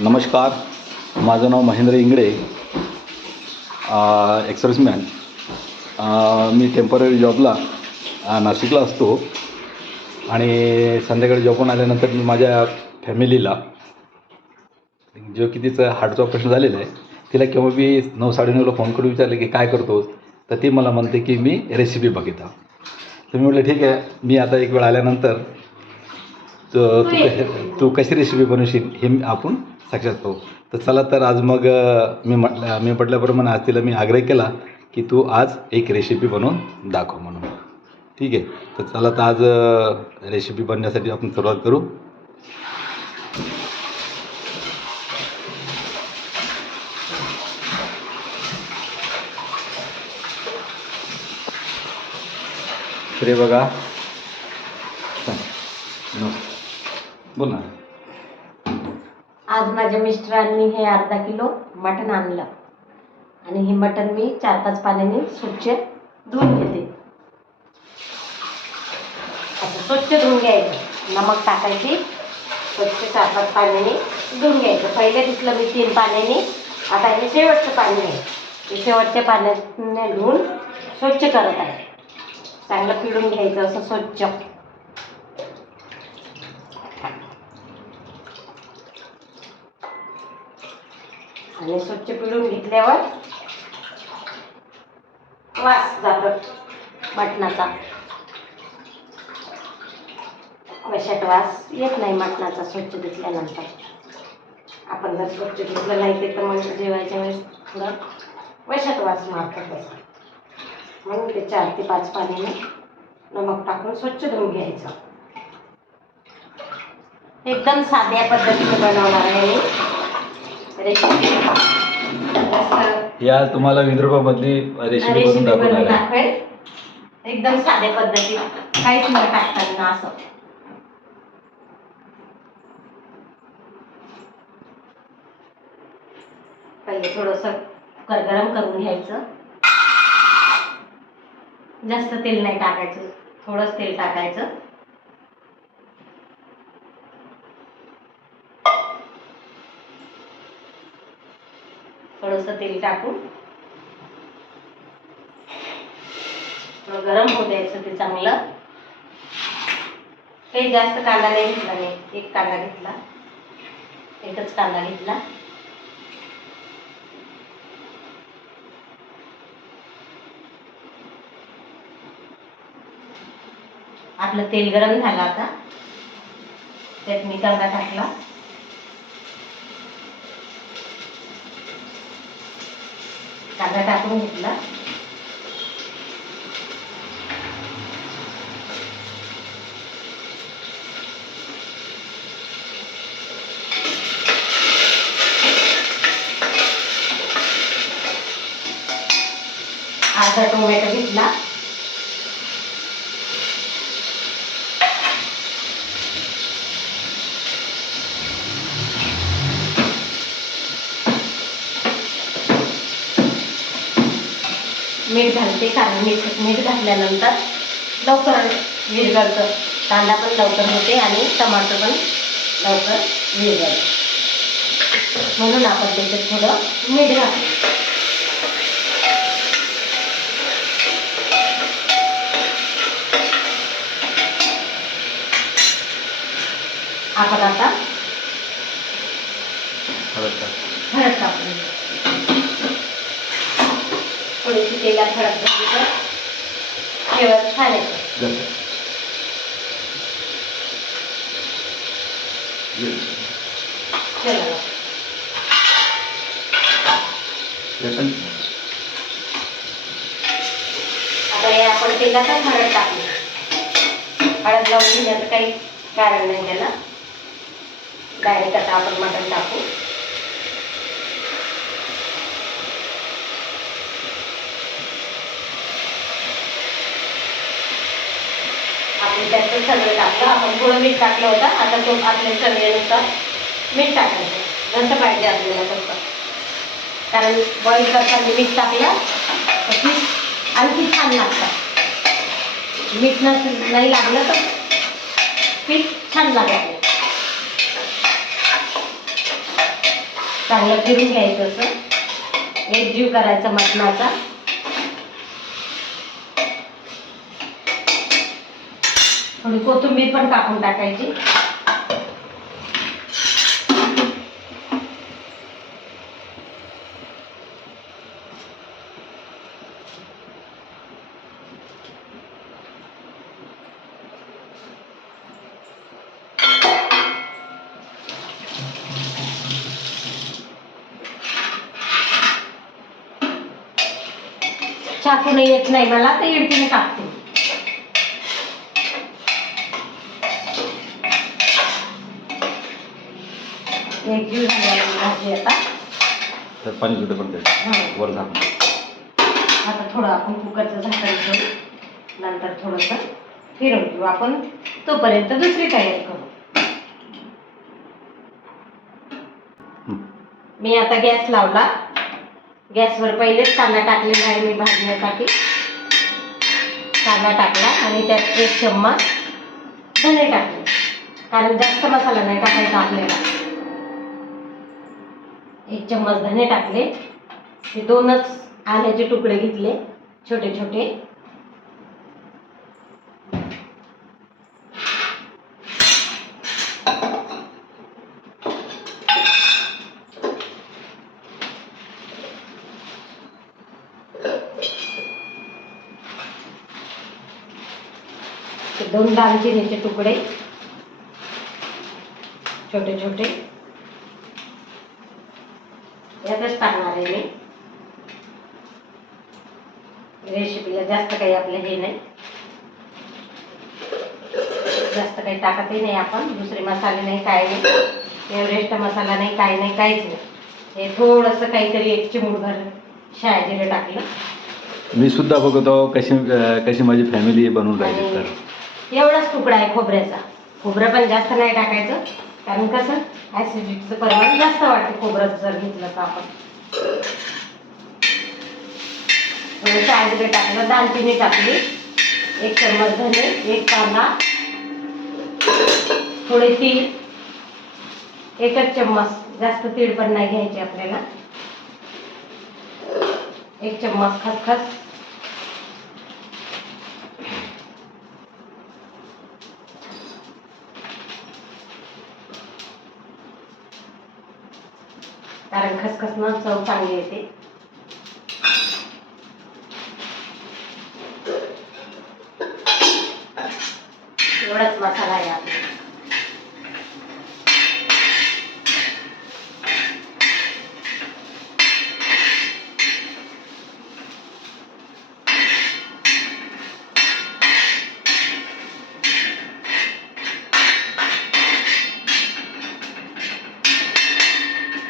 नमस्कार. माझं नाव महेंद्र इंगडे एक्सर्समॅन मी टेंपररी जॉबला नाशिकला असतो. आणि संध्याकाळी जॉबून आल्यानंतर मी माझ्या फॅमिलीला जो की तिचं हार्टचा ऑपरेशन झालेलं आहे तिला केव्हा बी नऊ साडेनऊला फोन करून विचारले की काय करतो तर ती मला म्हणते की मी रेसिपी बघितला. तर मी म्हटलं ठीक आहे मी आता एक वेळ आल्यानंतर तर तू कशी तू कशी रेसिपी बनवशील हे मी- आपण साक्षात पाहू तर चला तर आज मग मी म्हटलं मी म्हटल्याप्रमाणे आज तिला मी आग्रह केला की तू आज एक रेसिपी बनवून दाखव म्हणून. ठीक आहे? तर चला तर आज रेसिपी बनण्यासाठी आपण सुरुवात करू. बघा. बोल ना. आज माझ्या मिस्टरांनी हे अर्धा किलो मटण आणलं. आणि हे मटण मी चार पाच पाण्याने स्वच्छ धुवून घेते. असं स्वच्छ धुवून घ्यायचं. नमक टाकायची. स्वच्छ चार पाच पाण्याने धुवून घ्यायचं. पहिले धुतलं मी तीन पाण्याने. आता हे शेवटचं पाणी आहे. हे शेवटच्या पाण्याने धुवून स्वच्छ करत आहे. चांगलं पिळून घ्यायचं असं स्वच्छ. आणि स्वच्छ पिळून घेतल्यावर वास जातो मटणाचा. वशाट वास येत नाही मटणाचा स्वच्छ धुतल्यानंतर. आपण जर स्वच्छ धुतलं नाही ते तर मग जेवायच्या वेळेस थोडं वशाट वास मारतो तसा. म्हणून ते चार ते पाच पाण्याने नमक टाकून स्वच्छ धुवून घ्यायचं. एकदम साध्या पद्धतीने बनवणार आहे मी. या तुम्हाला विदर्भामधली रेसिपी रेसिपी दाखवणार आहे. एकदम साध्या पद्धतीत काहीच न टाकताना असं. पहिले थोडस गरम करून घ्यायचं. जास्त तेल नाही टाकायचं. थोडंच तेल टाकायचं. थोडंसं तेल टाकून. थोडं गरम होऊ द्यायचं ते चांगलं. काही जास्त कांदा नाही घेतला नाही एक कांदा घेतला. एकच कांदा घेतला. आपलं तेल गरम झालं आता. त्यात मी कांदा टाकला. कांदा टाकून घेतला अर्धा टोमॅटो घेतला मीठ घालते कारण मीठ मीठ घातल्यानंतर लवकर विरघळतं कांदा पण लवकर होते आणि टमाटर पण लवकर विरघळतं म्हणून आपण त्याच्यात थोडं मीठ घालतो आपण आता हळद टाक. हळद टाकून. थोडीशी तेलात हळद घातली. तर फ्लेवर छान येतो? आता हे आपण तेलातच हळद टाकली हळद लावून घेण्याचं काही कारण नाही त्याला. डायरेक्ट आता आपण मटण टाकू. त्याचं सगळं टाकलं. आपण थोडं मीठ टाकलं होतं. आता तो आपल्या चवीनुसार मीठ टाकायचं जसं पाहिजे आपल्याला तसं. कारण बॉईल करताना मीठ टाकलं तर पीठ आणखी छान लागतं मीठ नस नाही लागलं तर पीठ छान लागत. चांगलं फिरून घ्यायचं असं. एक जीव करायचा मटणाचा थोडी कोथिंबीर पण कापून टाकायची. चाकून येत नाही मला तर इडकीने कापते. एक जीव भाजी आता तर पाणी सुटे पण हं. वर झाकून आता थोडं आपण कुकरचं झाकण ठेवू. नंतर थोडंसं फिरवून घेऊ आपण तोपर्यंत दुसरी तयारी करू. मी आता गॅस लावला. गॅसवर पहिलेच कांदा टाकलेला आहे मी भाजण्यासाठी. कांदा टाकला आणि त्यात एक चम्मच धने टाकले. कारण जास्त मसाला नाही टाकायचा आपल्याला. एक चम्मच धने टाकले. हे दोनच आल्याचे तुकडे घेतले छोटे छोटे. दोन दालचिनीचे तुकडे. छोटे छोटे यातच टाकणार आहे मी रेसिपीला जास्त काही आपलं हे नाही. जास्त काही टाकतही नाही आपण. दुसरे मसाले नाही काय नाही. एव्हरेस्ट मसाला नाही काही नाही काहीच नाही. हे थोडंसं काहीतरी एक चिमूटभर शाळा जिरे टाकलं. मी सुद्धा बघतो कशी कशी माझी फॅमिली बनवून राहिली तर. एवढाच तुकडा आहे खोबऱ्याचा. खोबरं पण जास्त नाही टाकायचं. कारण कसं ॲसिडिटीचं प्रमाण जास्त वाटतं खोबरं जर घेतलं तर आपण. म्हणजे साजरे टाकलं दालचिनी टाकली. एक चम्मच धने एक कांदा थोडे तीळ एकच चम्मच. जास्त तीळ पण नाही घ्यायचे आपल्याला. एक चम्मच खसखस. कारण खसखसनं चव चांगली येते.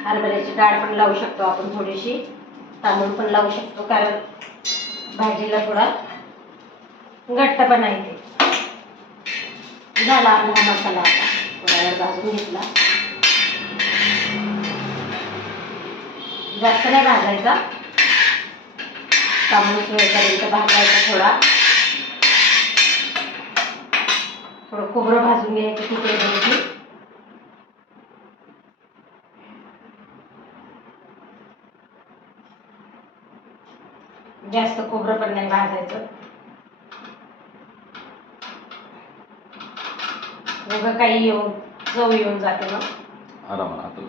हरभऱ्याची डाळ पण लावू शकतो आपण थोडीशी. तांदूळ पण लावू शकतो कारण भाजीला थोडा घट्टपणा येते. झाला आपला मसाला आता. थोडा वेळ भाजून घेतला. जास्त नाही भाजायचा. तांदूळ वेळपर्यंत भाजायचा थोडा. थोडं खोबरं भाजून घ्यायचं तुकडे द्यायचे जास्त खोबरं पण नाही भाजायचं. उगं काही येऊन चव येऊन जाते मग आरामात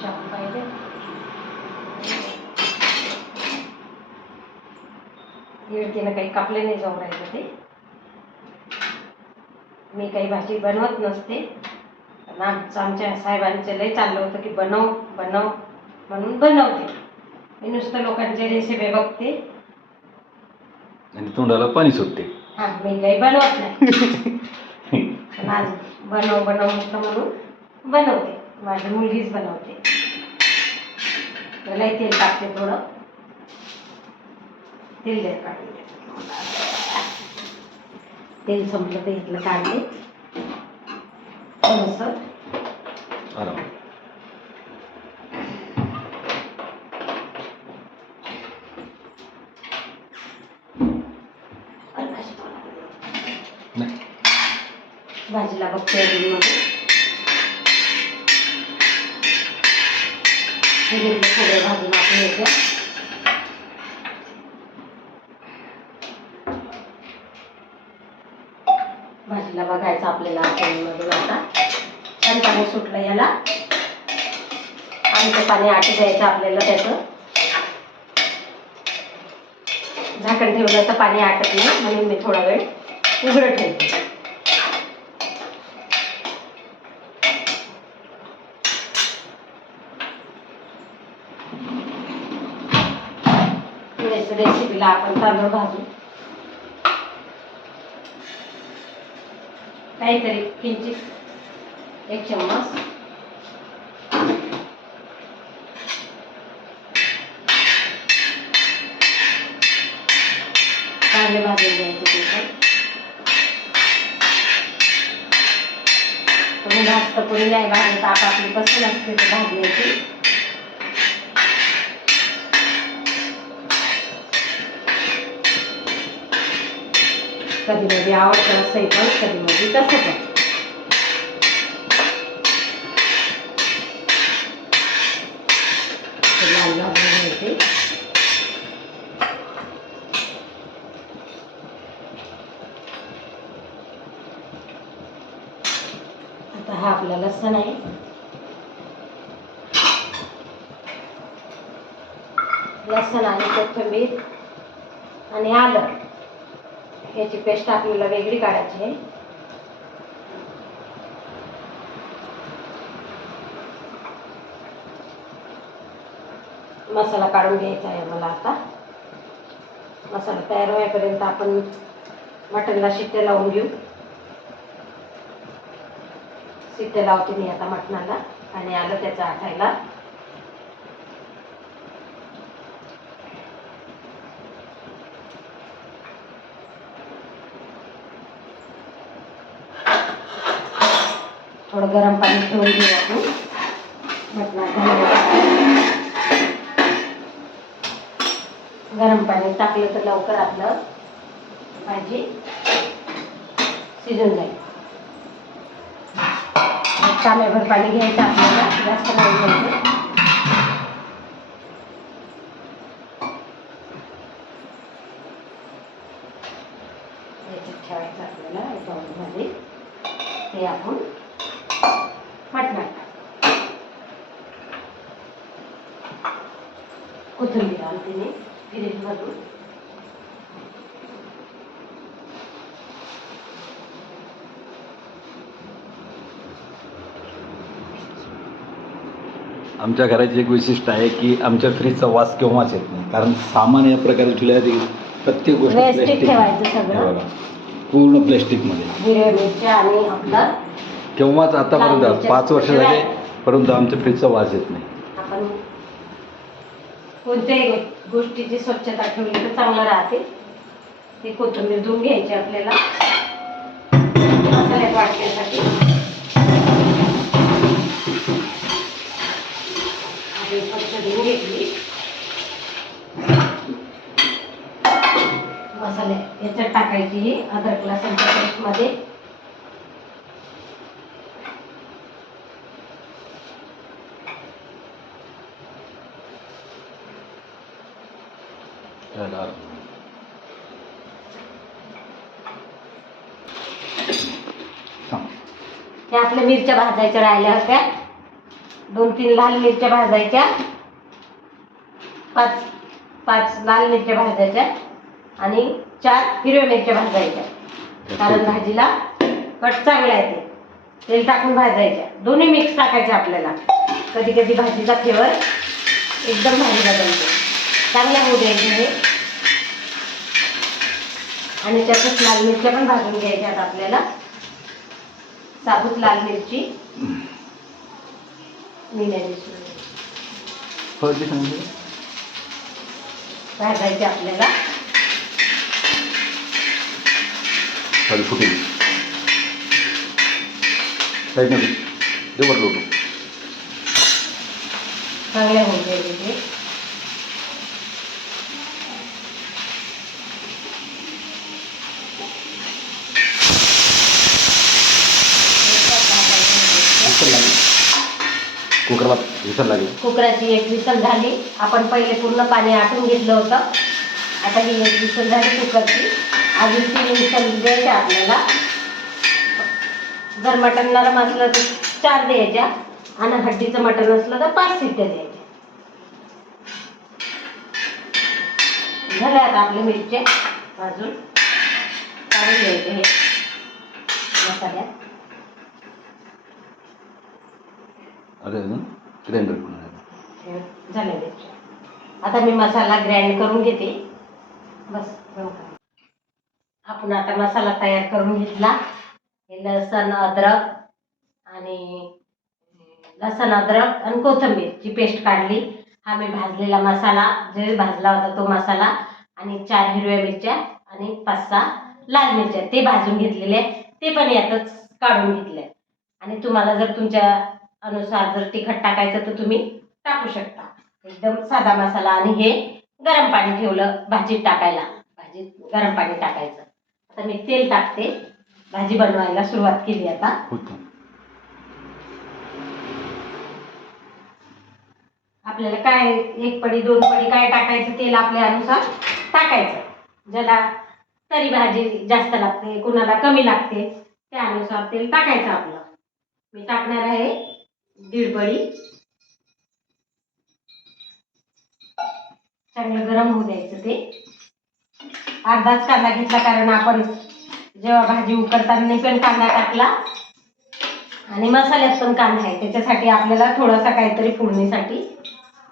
चाकू पाहिजे. तिनं काही कापले नाही जाऊन राहिलं ते. मी काही भाजी बनवत नसते. पण आमचं आमच्या साहेबांचं लय चाललं होतं की बनव बनव. म्हणून बनवते. मी नुसतं लोकांचे रेसिपी बघते. आणि तोंडाला पाणी सुटते. हां मी काही बनवत नाही. पण आज बनव बनव म्हटलं म्हणून बनवते. माझी मुलगीच बनवते. त्यालाही तेल टाकते थोडं. तेल द्या काढून. तेल संपलं ते घेतलं काढते. थोडंसं. भाजीला बघते अजून सगळे भाजी माफी येते. भाजीला बघायचं आपल्याला मधून आता. आणि पाणी सुटलं याला. आणि ते पाणी आटी द्यायचं आपल्याला त्याचं. झाकण ठेवलं तर पाणी आटत नाही म्हणून मी थोडा वेळ उघडं ठेवते रेसिपीला आपण तांदूळ भाजू काहीतरी किंचित एक चम्मच. कांदे भाजून घ्यायचे ते कोणी जास्त कोणी नाही भाजत आपापली पसंत असते ते भाजण्याची कधी मध्ये आवडतं असंही पण कधी मध्ये तसं पण. लसण आणि कोथिंबीर आणि आलं. याची पेस्ट आपल्याला वेगळी काढायची आहे. मसाला काढून घ्यायचा आहे मला आता. मसाला तयार होईपर्यंत आपण मटनला शिट्टे लावून घेऊ. शिट्टे लावते मी आता मटणाला आणि आलं त्याचं आठायला. थोडं गरम पाणी ठेवून घेऊ आपण. मटणात गरम पाणी टाकलं तर लवकर आपलं भाजी शिजून जाईल. तांब्याभर पाणी घ्यायचं आपल्याला जास्त नाही घ्यायचं. याच्यात ठेवायचं आपल्याला एका ते आपण मटणात कोथिंबीर आणते मी फ्रीजमधून आमच्या घराची एक विशिष्ट आहे की आमच्या फ्रीजचा वास केव्हाच येत नाही. कारण सामान या प्रकारे ठेवल्या प्रत्येक गोष्ट ठेवायचं सगळं. बघा. पूर्ण प्लॅस्टिकमध्ये हिरव्या मिरच्या आणि आपला केव्हाच आतापर्यंत पाच वर्ष झाले परंतु आमच्या फ्रीजचा वास येत नाही. आपण कोणत्याही गो- गोष्टीची स्वच्छता ठेवली तर चांगलं राहते. ती कोथिंबीर धुवून घ्यायची आपल्याला. मसाल्यात वाटण्यासाठी धुवून घेतली. मसाले याच्यात टाकायची ही अद्रक लसणच्या पेस्टमध्ये त्याला सांग. त्या आपल्या मिरच्या भाजायच्या राहिल्या होत्या. दोन तीन लाल मिरच्या भाजायच्या. पाच पाच लाल मिरच्या भाजायच्या आणि चार हिरव्या मिरच्या भाजायच्या. कारण भाजीला कट चांगला येते तेल टाकून भाजायच्या. दोन्ही मिक्स टाकायचे आपल्याला. कधी कधी भाजीचा फ्लेवर एकदम भाजी बदलतो. चांगल्या होऊ द्यायचे हे. आणि त्यातच लाल मिरच्या पण भाजून घ्यायच्यात आपल्याला. साबूत लाल मिरची. भाजायची आपल्याला. फळ फुटेल. साईड नको दे वर लोटू चांगल्या होऊन गेले ते मस्त लागेल कुकरला विसर लागली कुकराची एक विसल झाली. आपण पहिले पूर्ण पाणी आटून घेतलं होतं. आता ही एक विसल झाली कुकरची अजून तीन विसल द्यायच्या आपल्याला. जर मटण नरम असलं तर चार द्यायच्या. आणि हड्डीचं मटण असलं तर पाच शिट्ट्या द्यायच्या. झाले आता आपले मिरचे. अजून काढून द्यायचे हे मसाल्यात अजून ग्राइंडर करून आहे. आता मी मसाला ग्राइंड करून घेते. बस आपण आता मसाला तयार करून घेतला. हे लसण अद्रक आणि लसण अद्रक आणि कोथिंबीरची पेस्ट काढली. हा मी भाजलेला मसाला जे भाजला होता तो मसाला आणि चार हिरव्या मिरच्या आणि पाच सहा लाल मिरच्या ते भाजून घेतलेले. आहे. ते पण यातच काढून घेतले. आणि तुम्हाला जर तुमच्या अनुसार जर तिखट टाकायचं तर तुम्ही टाकू शकता. एकदम साधा मसाला आणि हे गरम पाणी ठेवलं भाजीत टाकायला. भाजीत गरम पाणी टाकायचं. आता मी तेल टाकते. भाजी बनवायला सुरुवात केली आता. होतं. आपल्याला काय एक पडी दोन पडी काय टाकायचं तेल आपल्या अनुसार टाकायचं. ज्याला तरी भाजी जास्त लागते कुणाला कमी लागते त्यानुसार तेल टाकायचं आपलं. मी टाकणार आहे दीड पडी चांगलं गरम होऊ द्यायचं ते. अर्धाच कांदा घेतला कारण आपण जेव्हा भाजी उकडताना पण कांदा टाकला. आणि मसाल्यात पण कांदा आहे. त्याच्यासाठी आपल्याला थोडासा काहीतरी फोडणीसाठी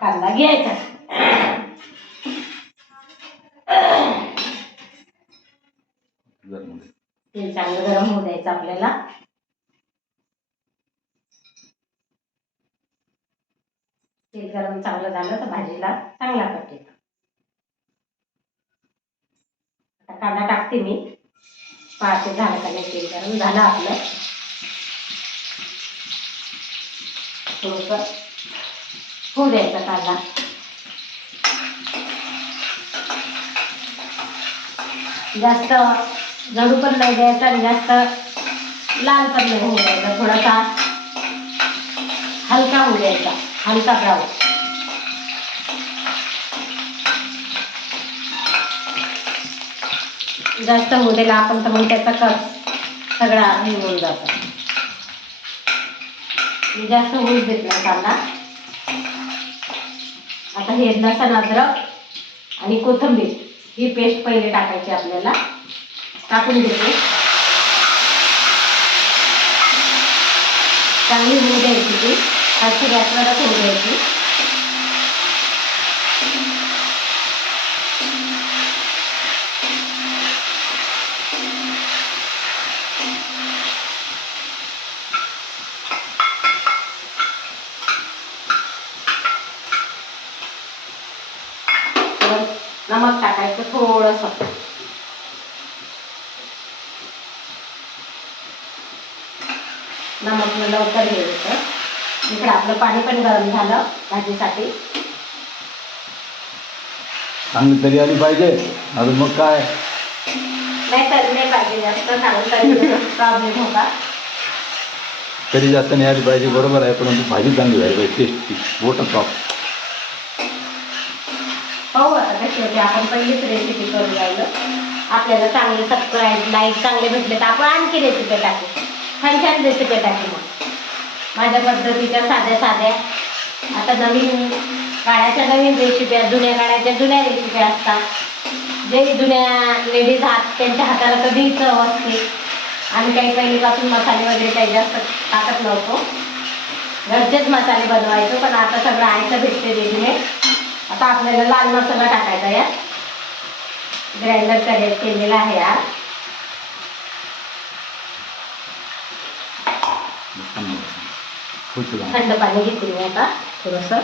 कांदा घ्यायचा. तेल चांगलं गरम होऊ द्यायचं आपल्याला. तेल गरम चांगलं झालं तर भाजीला चांगला कट येतो. आता कांदा टाकते मी. पाहते झालं का नाही तेल गरम झालं आपलं. थोडंसं होऊ द्यायचा कांदा. जास्त जडू पण नाही द्यायचा आणि जास्त लाल पण नाही होऊ द्यायचा. थोडासा हलका होऊ द्यायचा. हलका ब्राऊन. जास्त होऊ दिला आपण तर मग त्याचा कप सगळा निघून जातो. मी जास्त होऊच देत नाही कांदा आता हे लसण अद्रक आणि कोथिंबीर ही पेस्ट पहिले टाकायची आपल्याला. टाकून देते चांगली होऊ द्यायची ती. अशी गॅसवरच होऊ द्यायची नमक टाकायचं थोडस. नमक लवकर हे होतं इकडं आपलं पाणी पण गरम झालं भाजीसाठी. चांगली तरी आली पाहिजे. अजून मग काय? नाही तर नाही पाहिजे. जास्त चांगलं तरी प्रॉब्लेम होता. तरी जास्त नाही आली पाहिजे. बरोबर आहे परंतु भाजी चांगली झाली पाहिजे. टेस्टी मोठं टॉप पाहू आता कशी होते आपण पहिलीच रेसिपी करून राहिलो. आपल्याला चांगले सबस्क्राईब लाईक चांगले भेटले तर आपण आणखी रेसिपी टाकू. छान छान रेसिपी टाकू मग. माझ्या पद्धतीच्या साध्या साध्या. आता नवीन गाण्याच्या नवीन रेसिपी आहेत जुन्या गाण्याच्या जुन्या रेसिपी असतात. जे जुन्या लेडीज आहात त्यांच्या हाताला कधीही चव असते. आम्ही काही पहिलीपासून मसाले वगैरे काही जास्त टाकत नव्हतो. घरचेच मसाले बनवायचो पण आता सगळं आयचं भेटते रेडीमेड आता आपल्याला लाल मसाला टाकायचा यात ग्राइंडर करे केलेला आहे यार. थंड पाणी घेतली मी आता थोडंसं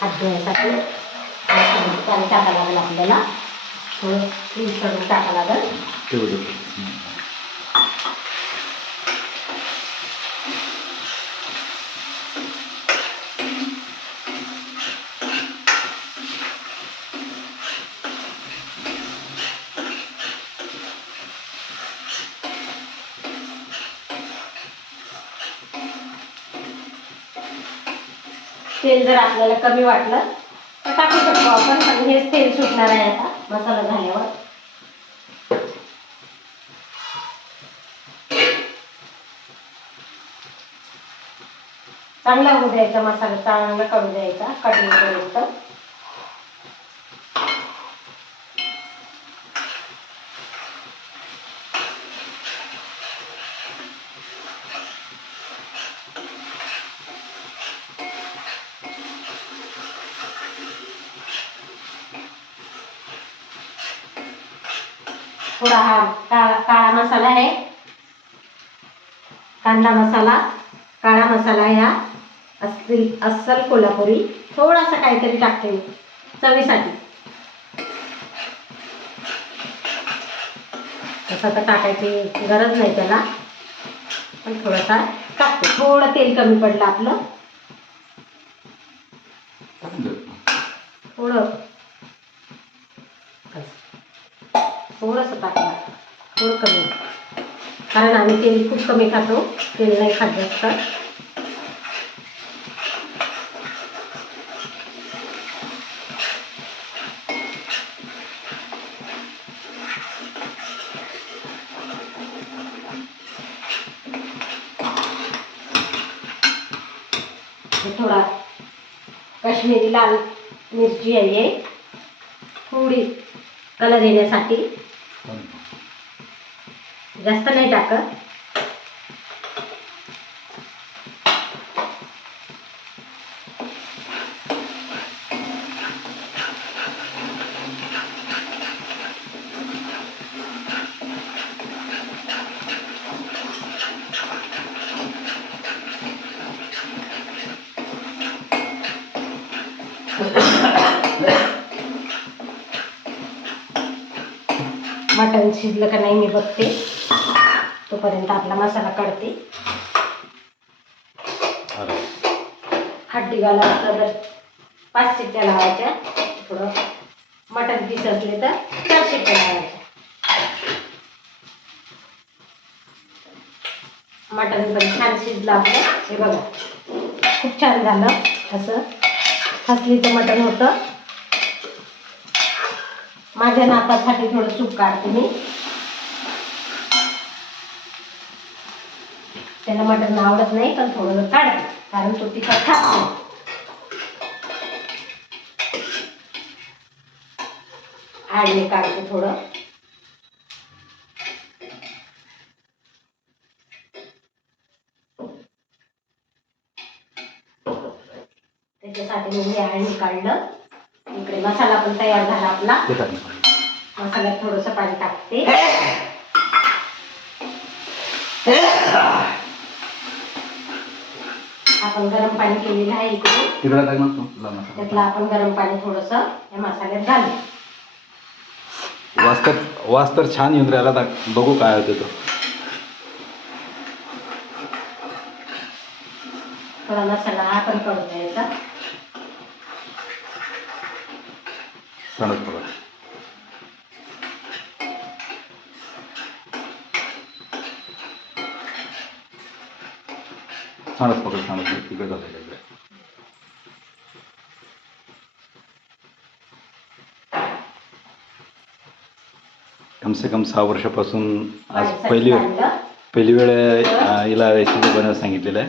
हात धुण्यासाठी पाणी टाकावं लागेल आपल्याला. थोडं फ्रीज करून टाकावं लागेल. तेल जर आपल्याला कमी वाटलं तर टाकू शकतो आपण. पण हेच तेल सुटणार आहे आता मसाला झाल्यावर. चांगला होऊ द्यायचा मसाला चांगला करू द्यायचा कटिंग पर्यंत थोडा हा काळा काळा मसाला आहे कांदा मसाला काळा मसाला ह्या असतील अस्सल कोल्हापुरी थोडासा काहीतरी टाकते मी चवीसाठी. तसं तर टाकायची गरज नाही त्याला पण थोडासा टाकते. थोडं तेल कमी पडलं आपलं. थोडं. थोडंसं टाकलं थोडं कमी. कारण आम्ही तेल खूप कमी खातो तेल नाही खात जास्त. कलर येण्यासाठी जास्त नाही टाकत. मटण शिजलं का नाही मी बघते. तोपर्यंत आपला मसाला काढते. हड्डी घाला असलं तर पाच शिट्ट्या लावायच्या. थोडं मटण पीस असले तर चार शिट्ट्या लावायच्या. मटण पण छान शिजलं आपलं. हे बघा खूप छान झालं असं. हसलीचं मटण होतं. माझ्या नातासाठी थोडं सूप काढते मी. त्याला मटण आवडत नाही पण थोडं काढते कारण तो तिखट खात. नाही आडणे काढते थोडं. त्याच्यासाठी मी हे आळणी काढलं. इकडे मसाला पण तयार झाला आपला. मसाल्यात थोडंसं पाणी टाकते. आपण गरम पाणी केलेलं आहे इकडे. तिकडे तुला मसाला. त्यातलं आपण गरम पाणी थोडंसं या मसाल्यात घालू. वास तर वास तर छान येऊन राहिला आता बघू काय होते तो. थोडा मसाला आपण करून द्यायचा सणच बघा छानच पकड तिकडे झालेलं इकडे कम से कम सहा वर्षापासून आज पहिली. पहिली वेळ हिला रेसिपी बनवायला सांगितलेलं आहे.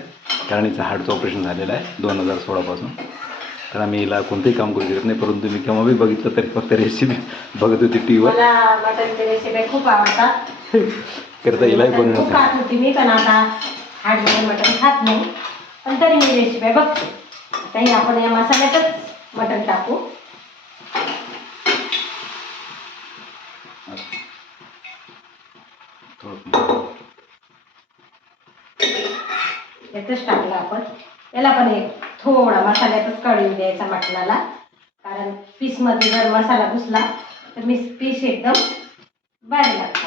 कारण हिचं हार्टचं ऑपरेशन झालेलं आहे दोन हजार सोळापासून. तर आम्ही हिला कोणतंही काम करू शकत नाही परंतु मी केव्हा बी बघितलं तरी फक्त रेसिपी बघत होती टी व्हीवर. मला मटनची रेसिपी खूप आवडतात. करता हिलाही बनवण्यासाठी आणि मटण खात नाही पण तरी मी रेसिपी बघते. आता हे आपण या मसाल्यातच मटण टाकू. यातच टाकलं आपण. याला पण एक थोडा मसाल्यातच कळून द्यायचा मटणाला. कारण पीसमध्ये जर मसाला घुसला तर मी पीस एकदम बाहेर लागतो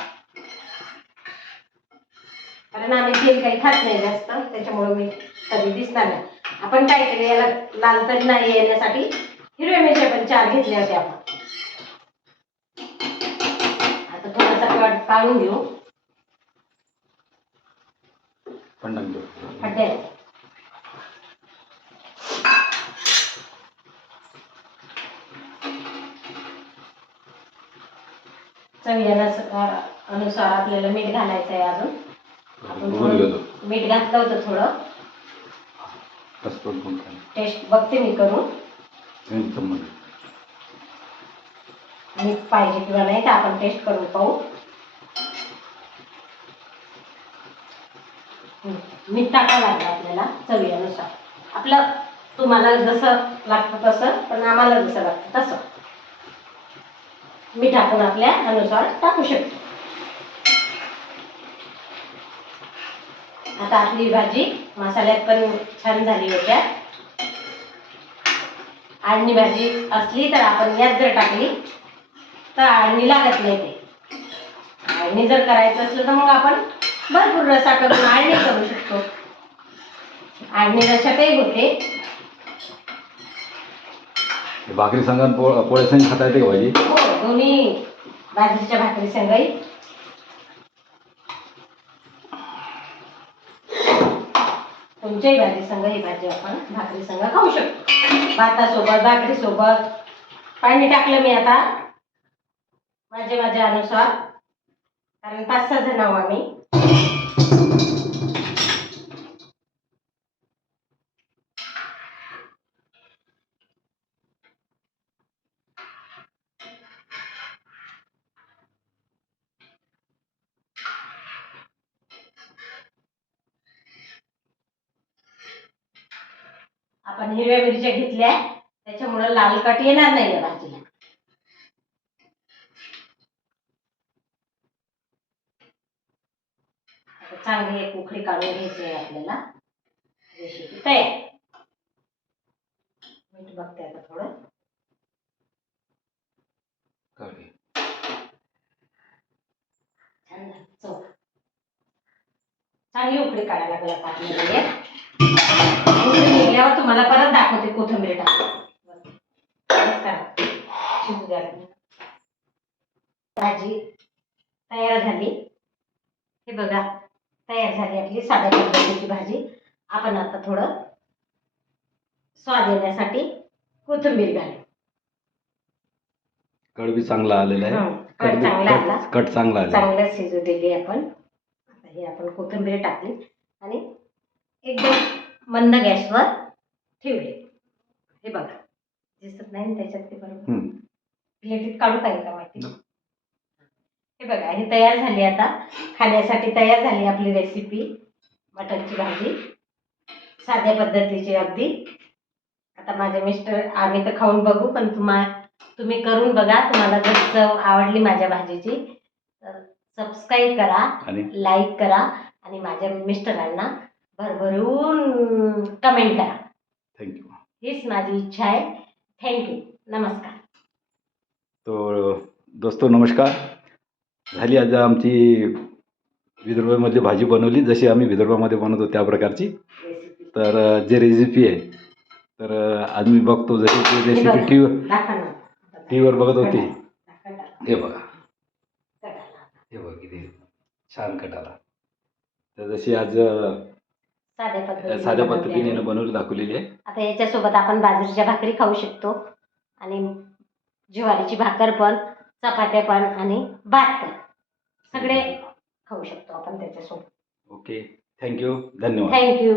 कारण आम्ही तेल काही खात नाही जास्त त्याच्यामुळे मी कधी दिसणार नाही. आपण काय केलं याला लाल तरी नाही येण्यासाठी हिरव्या मिरची पण चार घेतले होते आपण. आता थोडासा गट काढून घेऊ. खड्डे चवी अनुसार आपल्याला मीठ घालायचं आहे अजून. आपण मीठ घातलं होतं थोडं. टेस्ट बघते मी करून. मीठ पाहिजे किंवा नाही तर आपण टेस्ट करून पाहू. मीठ टाकावं लागलं आपल्याला चवीनुसार. आपलं तुम्हाला जसं लागतं तसं पण आम्हाला जसं लागतं तसं. मीठ आपण आपल्या अनुसार टाकू शकतो. आता आपली भाजी मसाल्यात पण छान झाली होत्या. आळणी भाजी असली तर आपण यात जर टाकली तर आळणी लागत नाही ते. आळणी जर करायचं असलं तर मग आपण भरपूर रसा करून आळणी करू शकतो. आळणी रशातही होते. भाकरी संघात पोळ पोळ्या संघ खाता येते का भाजी? हो दोन्ही बाजरीच्या भाकरी संगही तुमच्याही भाजी संग ही भाजी आपण भाकरी संघ खाऊ शकतो. भातासोबत भाकरीसोबत. पाणी टाकलं मी आता. माझ्या माझ्या अनुसार. कारण पाच सहा जण आहो आम्ही. हिरव्या मिरच्या घेतल्या. त्याच्यामुळं लाल कट येणार नाही या भाजीला. चांगली एक उकळी काढून घ्यायची आहे आपल्याला. रेसिपी तयार. मीठ बघते आता थोडं. छान. चव. चांगली उकळी काढायला लागेल आता निघल्यावर तुम्हाला परत दाखवते कोथिंबीर टाकून. भाजी तयार झाली. हे बघा तयार झाली आपली साध्या पद्धतीची भाजी. आपण आता थोडं स्वाद येण्यासाठी कोथिंबीर घालू. कड बी चांगला आलेला आहे. कट चांगला आला. कट चांगला आला चांगलं शिजू दिली आपण. आता हे आपण कोथिंबीर टाकली. आणि एकदम मंद गॅसवर ठेवले. हे बघा. दिसत नाही ना त्याच्यात ते बरोबर. प्लेटीत काढू काही का नको. हे बघा ही तयार झाली आता. खाण्यासाठी तयार झाली आपली रेसिपी मटनची भाजी. साध्या पद्धतीची अगदी. आता माझे मिस्टर आम्ही तर खाऊन बघू पण तुम्हा तुम्ही करून बघा. तुम्हाला जर चव आवडली माझ्या भाजीची तर सबस्क्राईब करा आणि? लाईक करा. आणि माझ्या मिस्टरांना भरभरून कमेंट करा. थँक्यू हीच माझी इच्छा आहे थँक्यू नमस्कार तो दोस्तो नमस्कार. झाली आज आमची विदर्भामधली भाजी बनवली. जशी आम्ही विदर्भामध्ये बनवतो त्या प्रकारची. तर जे रेसिपी आहे तर आज मी बघतो जशी ती रेसिपी टी टी व्हीवर बघत होती. हे बघा. हे बघ किती छान कटाला. तर जशी आज साध्या पद्धतीने साध्या बनवली पद्धतीने आहे. बनवली दाखवलेली आहे. आता याच्यासोबत आपण बाजरीच्या भाकरी खाऊ शकतो आणि ज्वारीची भाकर पण चपात्या पण आणि भात पण. सगळे खाऊ शकतो आपण त्याच्यासोबत. ओके. Thank you. धन्यवाद. Thank you.